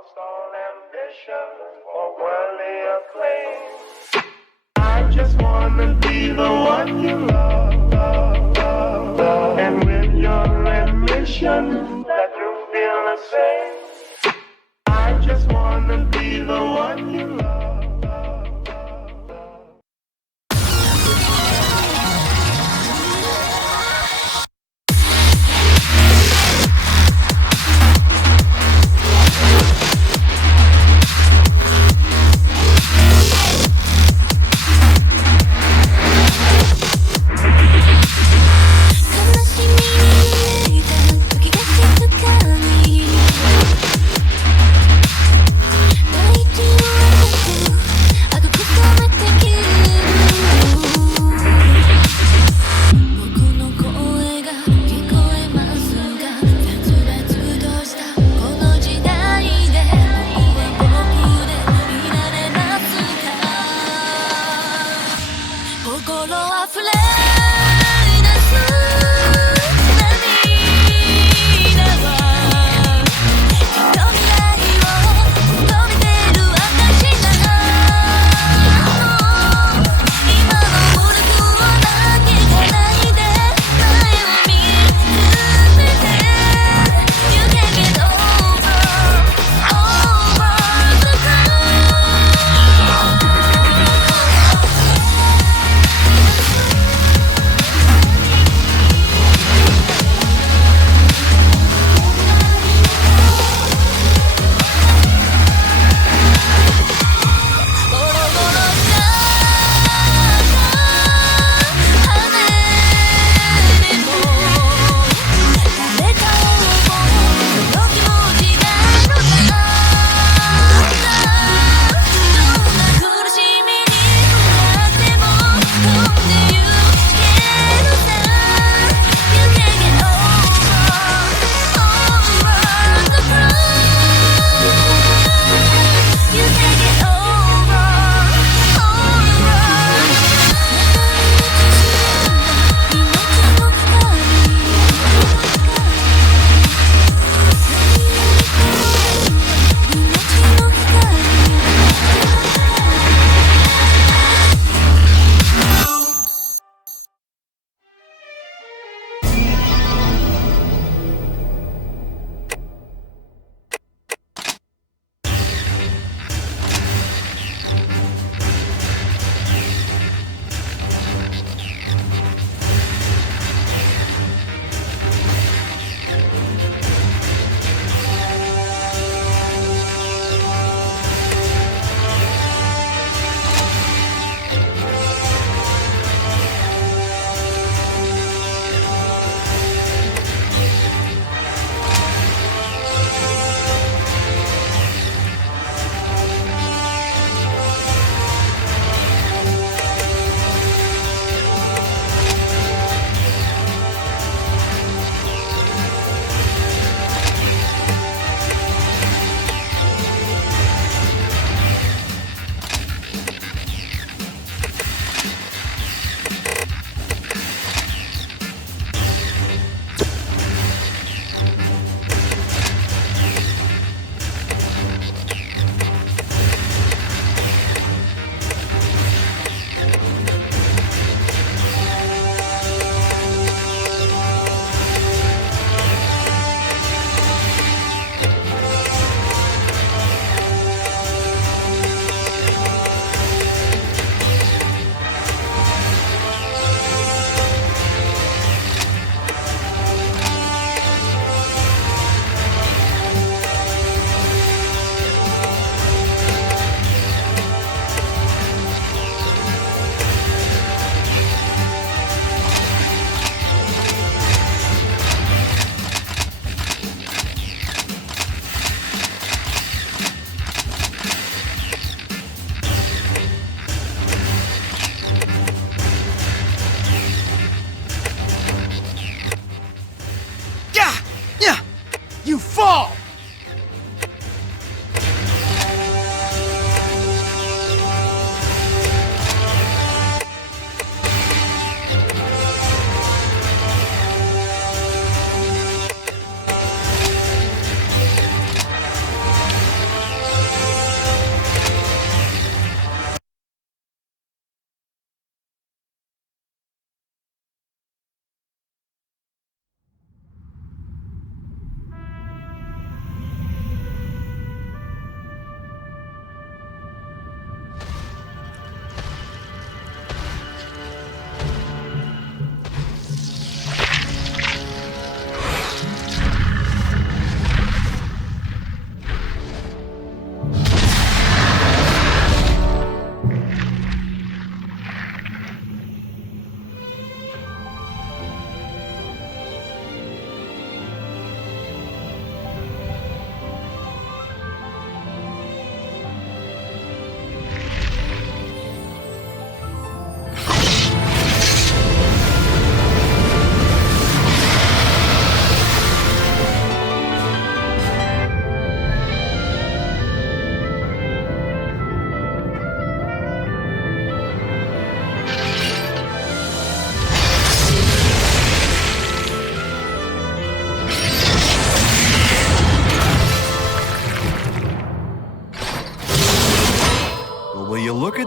lost all ambition for worldly acclaim. I just wanna be the one you love, and with your admission that you feel the same. I just wanna be the one you love.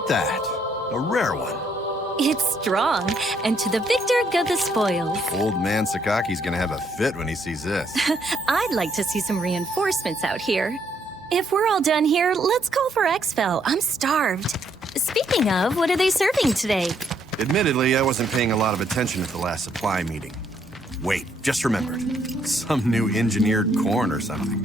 at that. A rare one. It's strong, and to the victor go the spoils. Old man Sakaki's gonna have a fit when he sees this. I'd like to see some reinforcements out here. If we're all done here, let's call for Exfil. I'm starved. Speaking of, what are they serving today? Admittedly, I wasn't paying a lot of attention at the last supply meeting. Wait, just remembered. Some new engineered corn or something.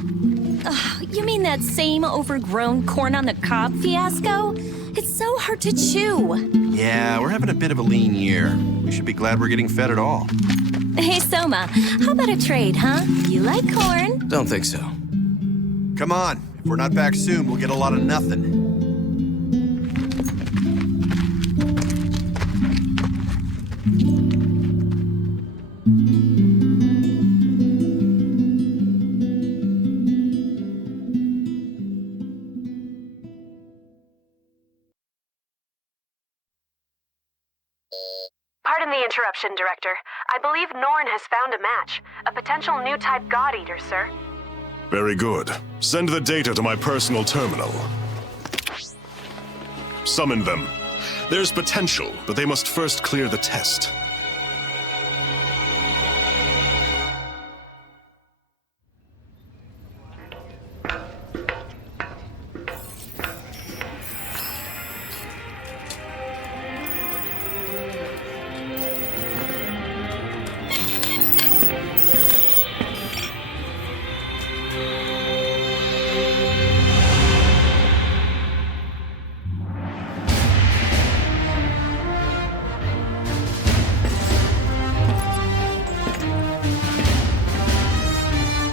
You mean that same overgrown corn on the cob fiasco? It's so hard to chew. Yeah, we're having a bit of a lean year. We should be glad we're getting fed at all. Hey, Soma, how about a trade, huh? You like corn? Don't think so. Come on. If we're not back soon, we'll get a lot of nothing. Pardon the interruption, Director. I believe Norn has found a match. A potential new type God Eater, sir. Very good. Send the data to my personal terminal. Summon them. There's potential, but they must first clear the test.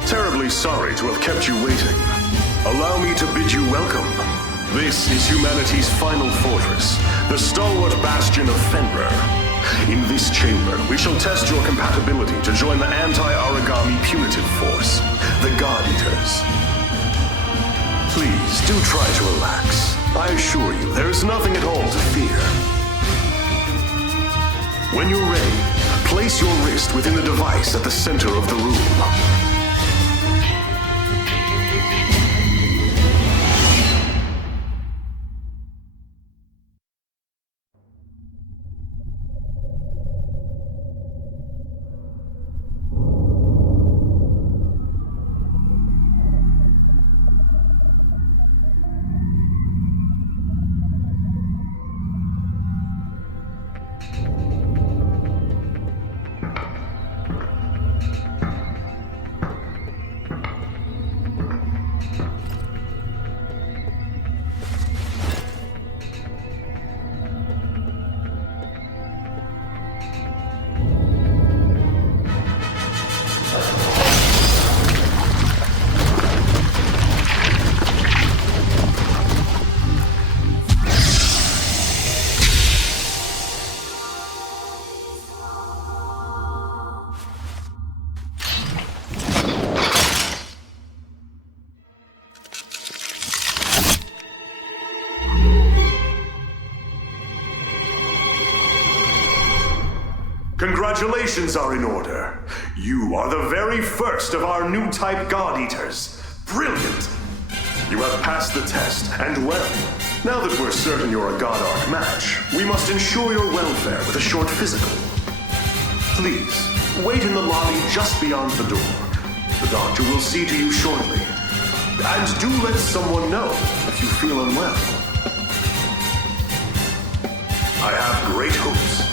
Terribly sorry to have kept you waiting. Allow me to bid you welcome. This is humanity's final fortress, the stalwart bastion of Fenrir. In this chamber, we shall test your compatibility to join the anti-Origami punitive force, the God Eaters. Please, do try to relax. I assure you, there is nothing at all to fear. When you're ready, place your wrist within the device at the center of the room. Congratulations are in order. You are the very first of our new type God Eaters. Brilliant! You have passed the test, and well. Now that we're certain you're a God Arc match, we must ensure your welfare with a short physical. Please, wait in the lobby just beyond the door. The doctor will see to you shortly. And do let someone know if you feel unwell. I have great hopes.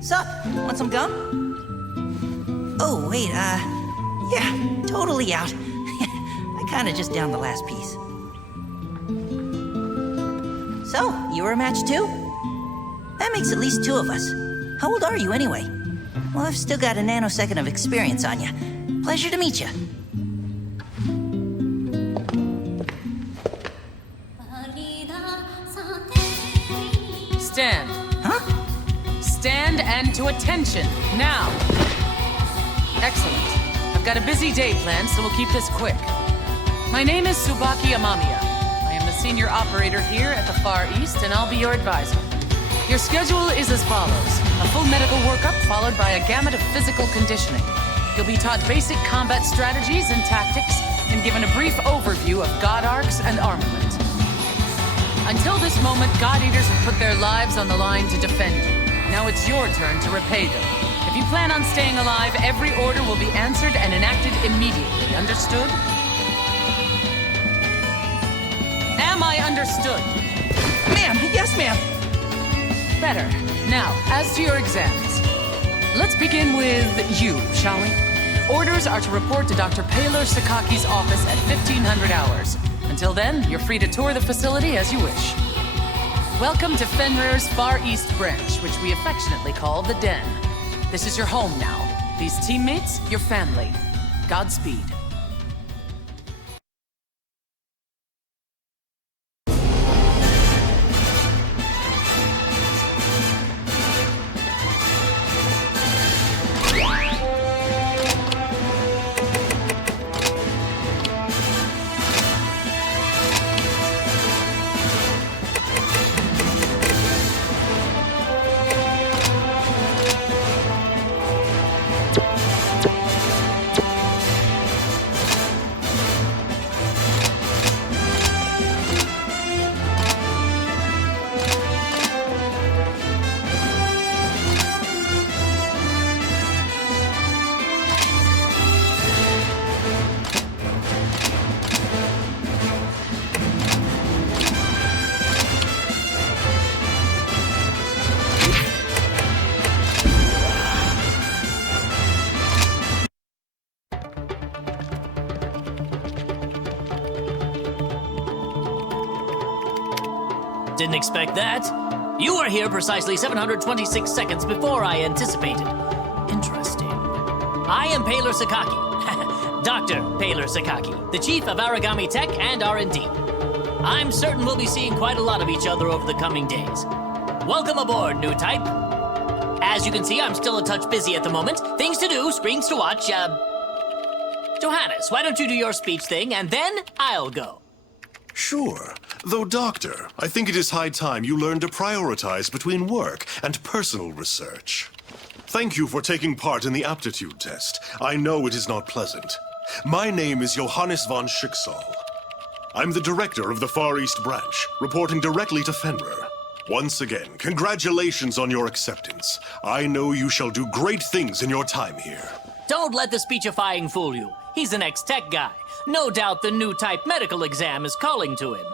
Sup? Want some gum? Oh, wait, yeah, totally out. I kinda just downed the last piece. So, you were a match too? That makes at least two of us. How old are you anyway? Well, I've still got a nanosecond of experience on you. Pleasure to meet you. Stand. Huh? Stand and to attention, now. Excellent. I've got a busy day planned, so we'll keep this quick. My name is Tsubaki Amamiya. I am the senior operator here at the Far East, and I'll be your advisor. Your schedule is as follows. A full medical workup followed by a gamut of physical conditioning. You'll be taught basic combat strategies and tactics and given a brief overview of God Arcs and armament. Until this moment, God Eaters have put their lives on the line to defend you. Now it's your turn to repay them. If you plan on staying alive, every order will be answered and enacted immediately. Understood? Am I understood? Ma'am, yes, ma'am. Better. Now, as to your exams. Let's begin with you, shall we? Orders are to report to Dr. Paylor Sakaki's office at 1500 hours. Until then, you're free to tour the facility as you wish. Welcome to Fenrir's Far East Branch, which we affectionately call the Den. This is your home now. These teammates, your family. Godspeed. Didn't expect that. You were here precisely 726 seconds before I anticipated. Interesting. I am Paylor Sakaki. Dr. Paylor Sakaki, the chief of Aragami Tech and R&D. I'm certain we'll be seeing quite a lot of each other over the coming days. Welcome aboard, new type. As you can see, I'm still a touch busy at the moment. Things to do, screens to watch, Johannes, why don't you do your speech thing, and then I'll go. Sure. Though, Doctor, I think it is high time you learn to prioritize between work and personal research. Thank you for taking part in the aptitude test. I know it is not pleasant. My name is Johannes von Schicksal. I'm the director of the Far East Branch, reporting directly to Fenrir. Once again, congratulations on your acceptance. I know you shall do great things in your time here. Don't let the speechifying fool you. He's an ex-tech guy. No doubt the new type medical exam is calling to him.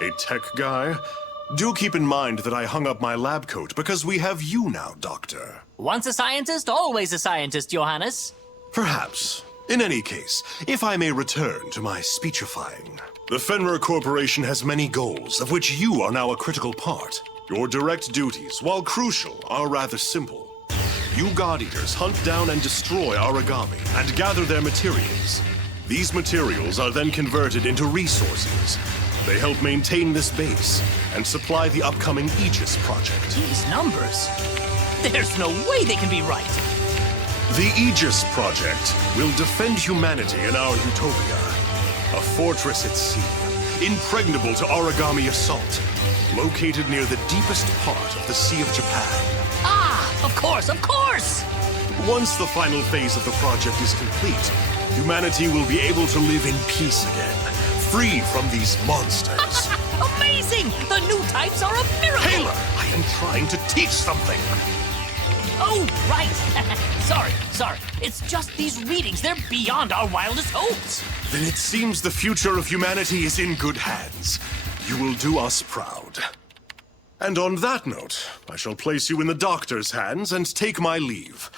A tech guy? Do keep in mind that I hung up my lab coat because we have you now, Doctor. Once a scientist, always a scientist, Johannes. Perhaps. In any case, if I may return to my speechifying. The Fenrir Corporation has many goals, of which you are now a critical part. Your direct duties, while crucial, are rather simple. You God Eaters hunt down and destroy Aragami and gather their materials. These materials are then converted into resources. They help maintain this base and supply the upcoming Aegis project. These numbers. There's no way they can be right. The Aegis project will defend humanity in our utopia. A fortress at sea, impregnable to Aragami assault, located near the deepest part of the Sea of Japan. Ah, of course, of course! Once the final phase of the project is complete, humanity will be able to live in peace again, free from these monsters. Amazing! The new types are a miracle! Taylor, I am trying to teach something. Oh, right. Sorry. It's just these readings. They're beyond our wildest hopes. Then it seems the future of humanity is in good hands. You will do us proud. And on that note, I shall place you in the doctor's hands and take my leave.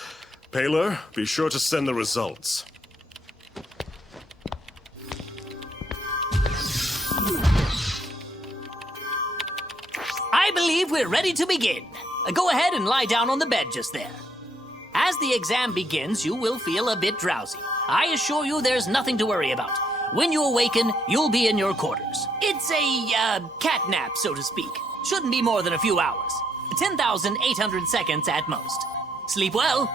Paylor, be sure to send the results. I believe we're ready to begin. Go ahead and lie down on the bed just there. As the exam begins, you will feel a bit drowsy. I assure you there's nothing to worry about. When you awaken, you'll be in your quarters. It's a, cat nap, so to speak. Shouldn't be more than a few hours. 10,800 seconds at most. Sleep well.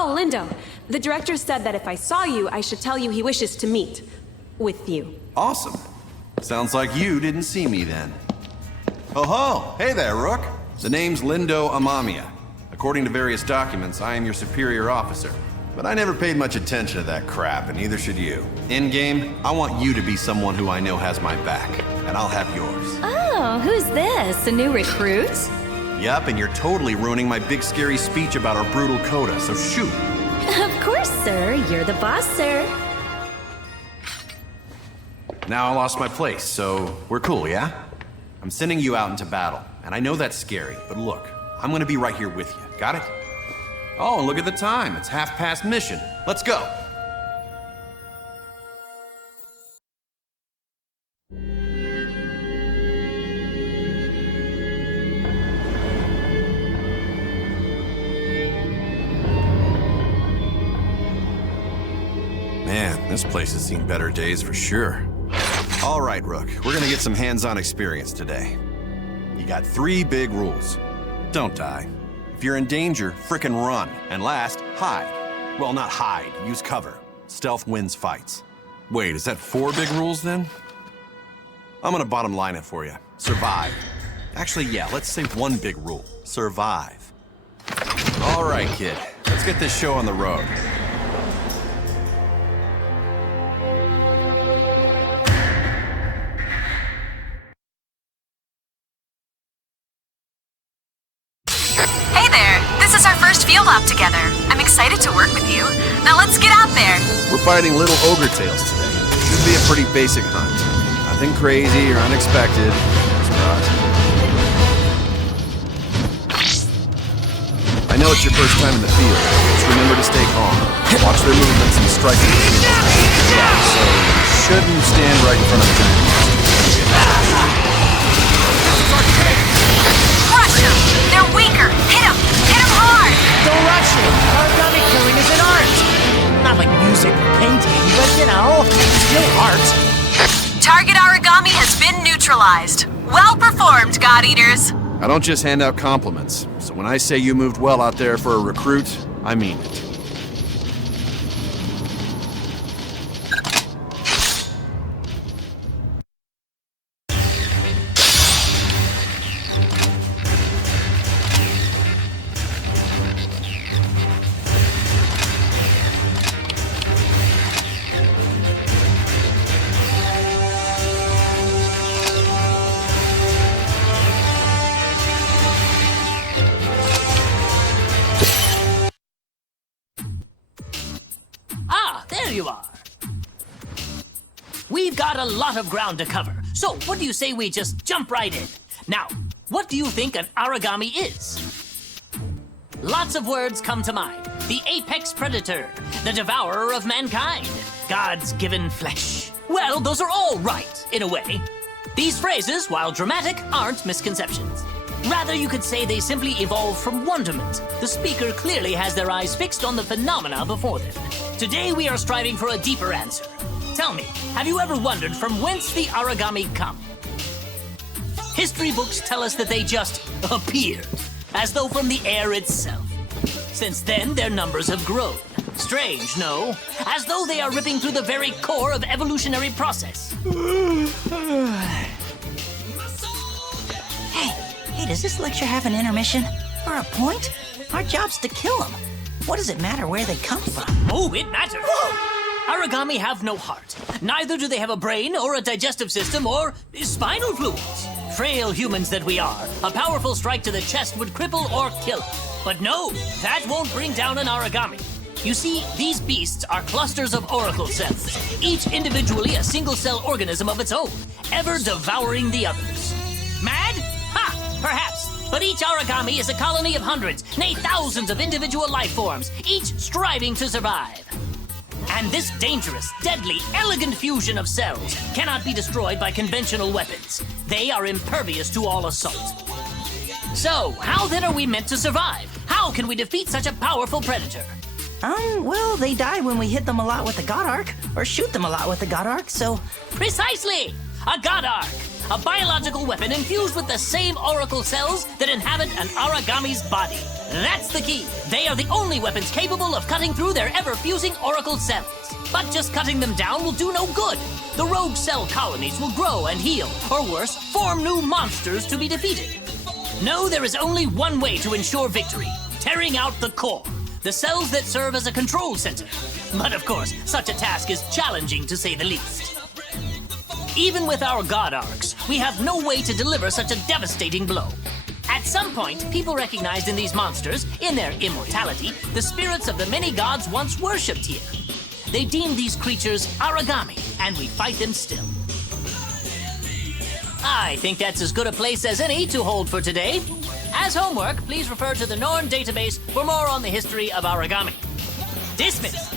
Oh, Lindo. The director said that if I saw you, I should tell you he wishes to meet with you. Awesome. Sounds like you didn't see me then. Oh ho! Hey there, Rook. The name's Lindo Amamiya. According to various documents, I am your superior officer. But I never paid much attention to that crap, and neither should you. In-game, I want you to be someone who I know has my back, and I'll have yours. Oh, who's this? A new recruit? Yup, and you're totally ruining my big scary speech about our brutal coda, so shoot. Of course, sir. You're the boss, sir. Now I lost my place, so we're cool, yeah? I'm sending you out into battle, and I know that's scary, but look, I'm gonna be right here with you. Got it? Oh, and look at the time. It's 1/2 mission. Let's go. Man, this place has seen better days for sure. All right, Rook, we're gonna get some hands-on experience today. You got 3 big rules. Don't die. If you're in danger, frickin' run. And last, hide. Well, not hide, use cover. Stealth wins fights. Wait, is that 4 big rules then? I'm gonna bottom line it for you. Survive. Actually, yeah, let's say 1 big rule. Survive. All right, kid. Let's get this show on the road. Field op together. I'm excited to work with you. Now let's get out there. We're fighting little ogre tails today. Should be a pretty basic hunt. Nothing crazy or unexpected. I know it's your first time in the field. Just remember to stay calm. Watch their movements and strike them. So you shouldn't stand right in front of them. Crush them! They're weaker! Hit them! Hit them hard! Don't rush it! Origami killing is an art! Not like music or painting, but you know, still art. Target origami has been neutralized. Well performed, God Eaters. I don't just hand out compliments, so when I say you moved well out there for a recruit, I mean it. We've got a lot of ground to cover, so what do you say we just jump right in? Now, what do you think an origami is? Lots of words come to mind. The apex predator, the devourer of mankind, God's given flesh. Well, those are all right, in a way. These phrases, while dramatic, aren't misconceptions. Rather, you could say they simply evolved from wonderment. The speaker clearly has their eyes fixed on the phenomena before them. Today, we are striving for a deeper answer. Tell me, have you ever wondered from whence the origami come? History books tell us that they just appeared, as though from the air itself. Since then, their numbers have grown. Strange, no? As though they are ripping through the very core of evolutionary process. Hey, does this lecture have an intermission? Or a point? Our job's to kill them. What does it matter where they come from? Oh, it matters. Origami have no heart. Neither do they have a brain or a digestive system or spinal fluids. Frail humans that we are, a powerful strike to the chest would cripple or kill us. But no, that won't bring down an origami. You see, these beasts are clusters of oracle cells, each individually a single-cell organism of its own, ever devouring the others. Mad? Ha! Perhaps. But each origami is a colony of hundreds, nay thousands of individual life forms, each striving to survive. And this dangerous, deadly, elegant fusion of cells cannot be destroyed by conventional weapons. They are impervious to all assault. So, how then are we meant to survive? How can we defeat such a powerful predator? Well, they die when we hit them a lot with the God Arc, or shoot them a lot with the God Arc, so... Precisely! A God Arc! a biological weapon infused with the same oracle cells that inhabit an Aragami's body. That's the key. They are the only weapons capable of cutting through their ever-fusing oracle cells. But just cutting them down will do no good. The rogue cell colonies will grow and heal, or worse, form new monsters to be defeated. No, there is only one way to ensure victory: tearing out the core, the cells that serve as a control center. But of course, such a task is challenging to say the least. Even with our god arcs, we have no way to deliver such a devastating blow. At some point, people recognized in these monsters, in their immortality, the spirits of the many gods once worshipped here. They deemed these creatures Aragami, and we fight them still. I think that's as good a place as any to hold for today. As homework, please refer to the Norn database for more on the history of Aragami. Dismissed.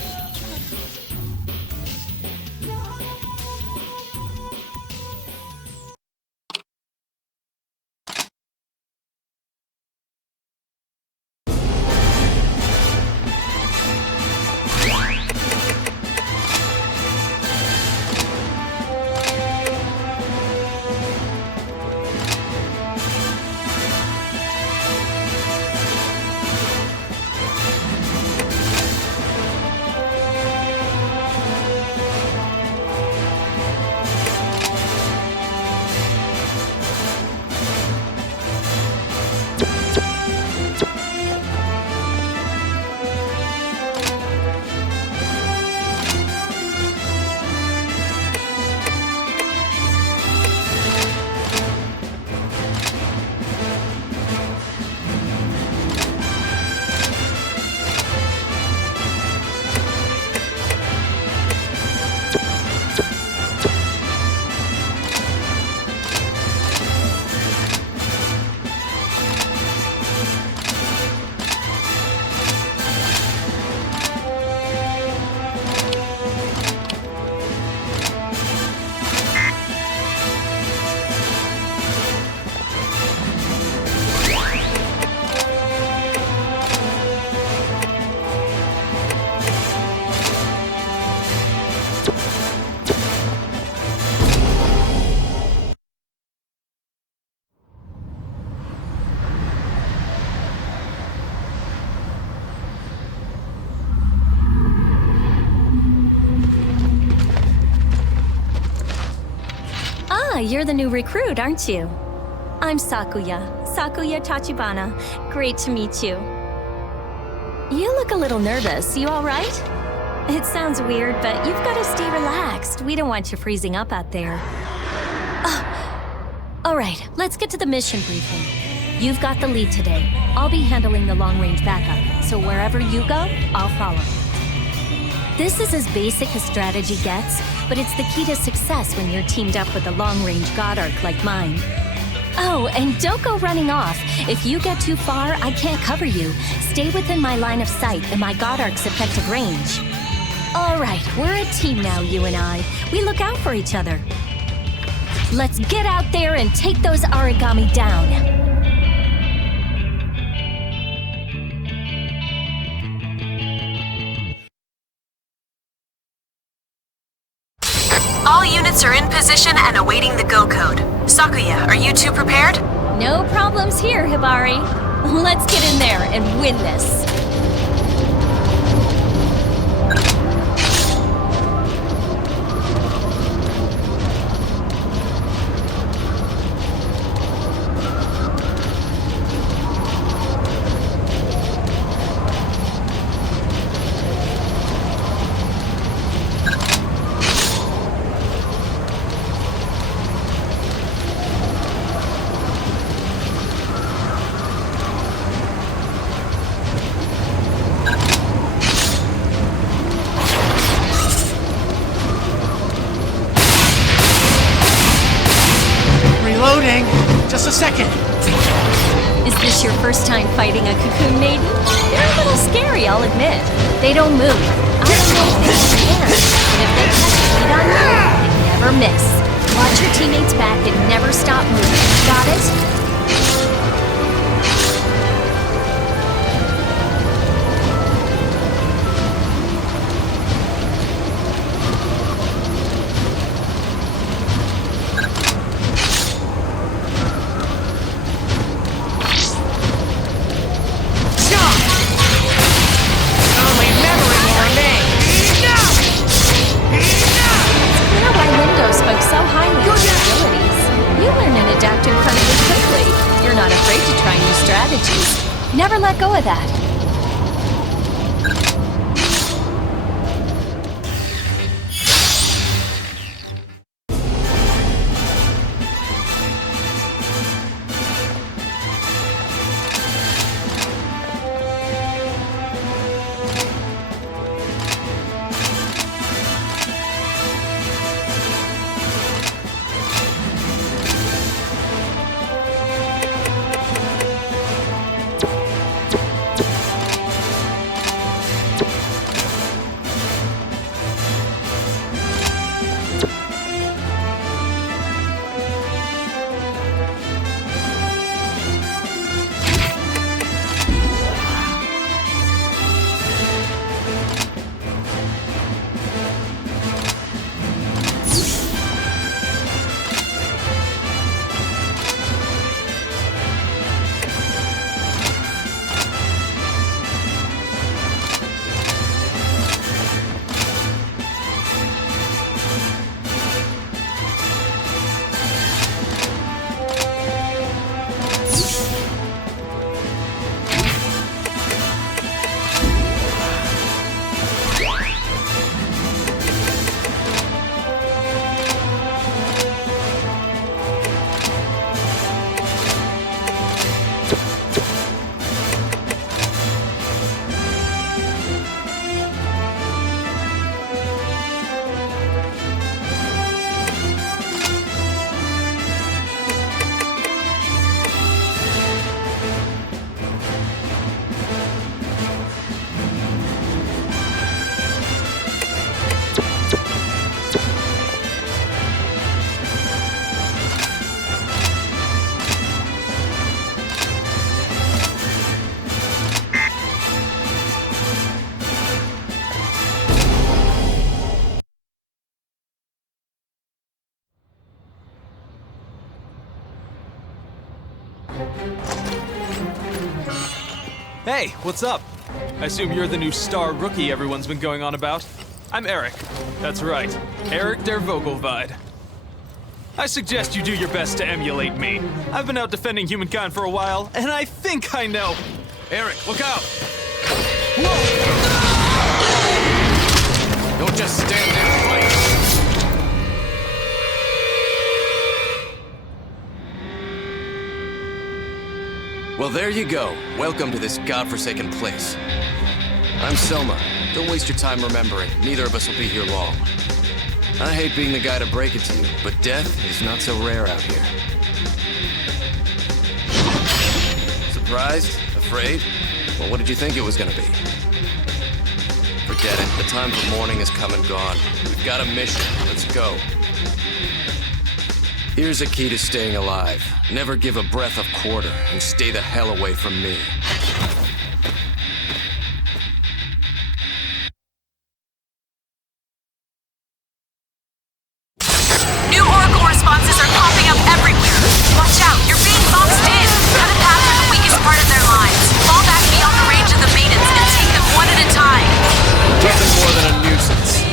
You're the new recruit, aren't you? I'm Sakuya Tachibana. Great to meet you. You look a little nervous. You all right? It sounds weird, but you've got to stay relaxed. We don't want you freezing up out there. All right, let's get to the mission briefing. You've got the lead today. I'll be handling the long-range backup, so wherever you go, I'll follow. This is as basic a strategy gets, but it's the key to success when you're teamed up with a long-range god arc like mine. Oh, and don't go running off. If you get too far, I can't cover you. Stay within my line of sight and my god arc's effective range. All right, we're a team now, you and I. We look out for each other. Let's get out there and take those Aragami down. All units are in position and awaiting the go code. Sakuya, are you two prepared? No problems here, Hibari. Let's get in there and win this. Just a second. Is this your first time fighting a cocoon maiden? They're a little scary, I'll admit. They don't move. I don't know if they can, but if they catch a lead on you, they never miss. Watch your teammates back and never stop moving. Got it? never let go of that. Hey, what's up? I assume you're the new star rookie everyone's been going on about. I'm Eric. That's right, Eric der Vogelweide. I suggest you do your best to emulate me. I've been out defending humankind for a while, and I think I know. Eric, look out! Whoa! Don't just stand there and fight. Well, there you go. Welcome to this godforsaken place. I'm Selma. Don't waste your time remembering. Neither of us will be here long. I hate being the guy to break it to you, but death is not so rare out here. Surprised? Afraid? Well, what did you think it was gonna be? Forget it. The time for mourning has come and gone. We've got a mission. Let's go. Here's a key to staying alive. Never give a breath a quarter, and stay the hell away from me. New Oracle responses are popping up everywhere. Watch out, you're being boxed in. Cut a path through the weakest part of their lines. Fall back beyond the range of the maidens and take them one at a time. Nothing more than a nuisance.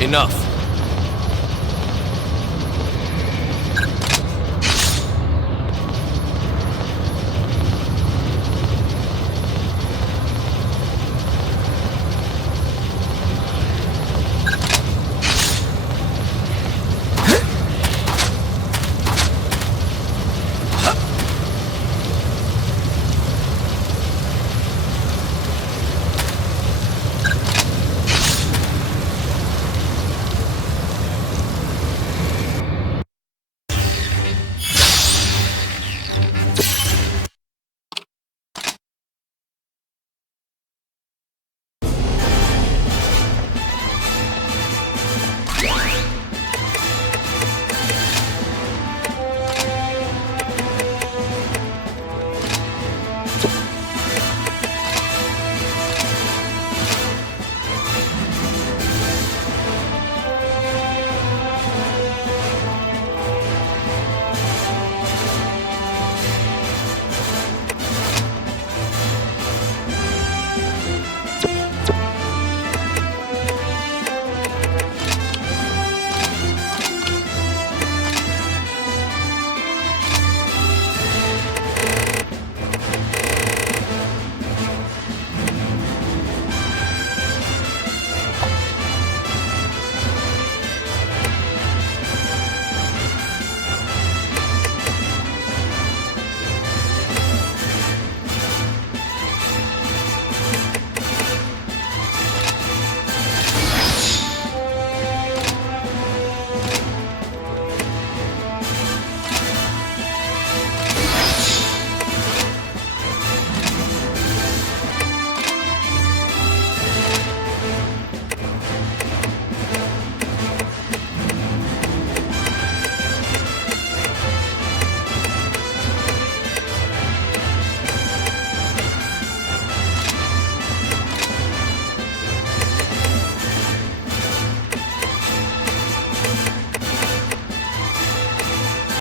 Enough.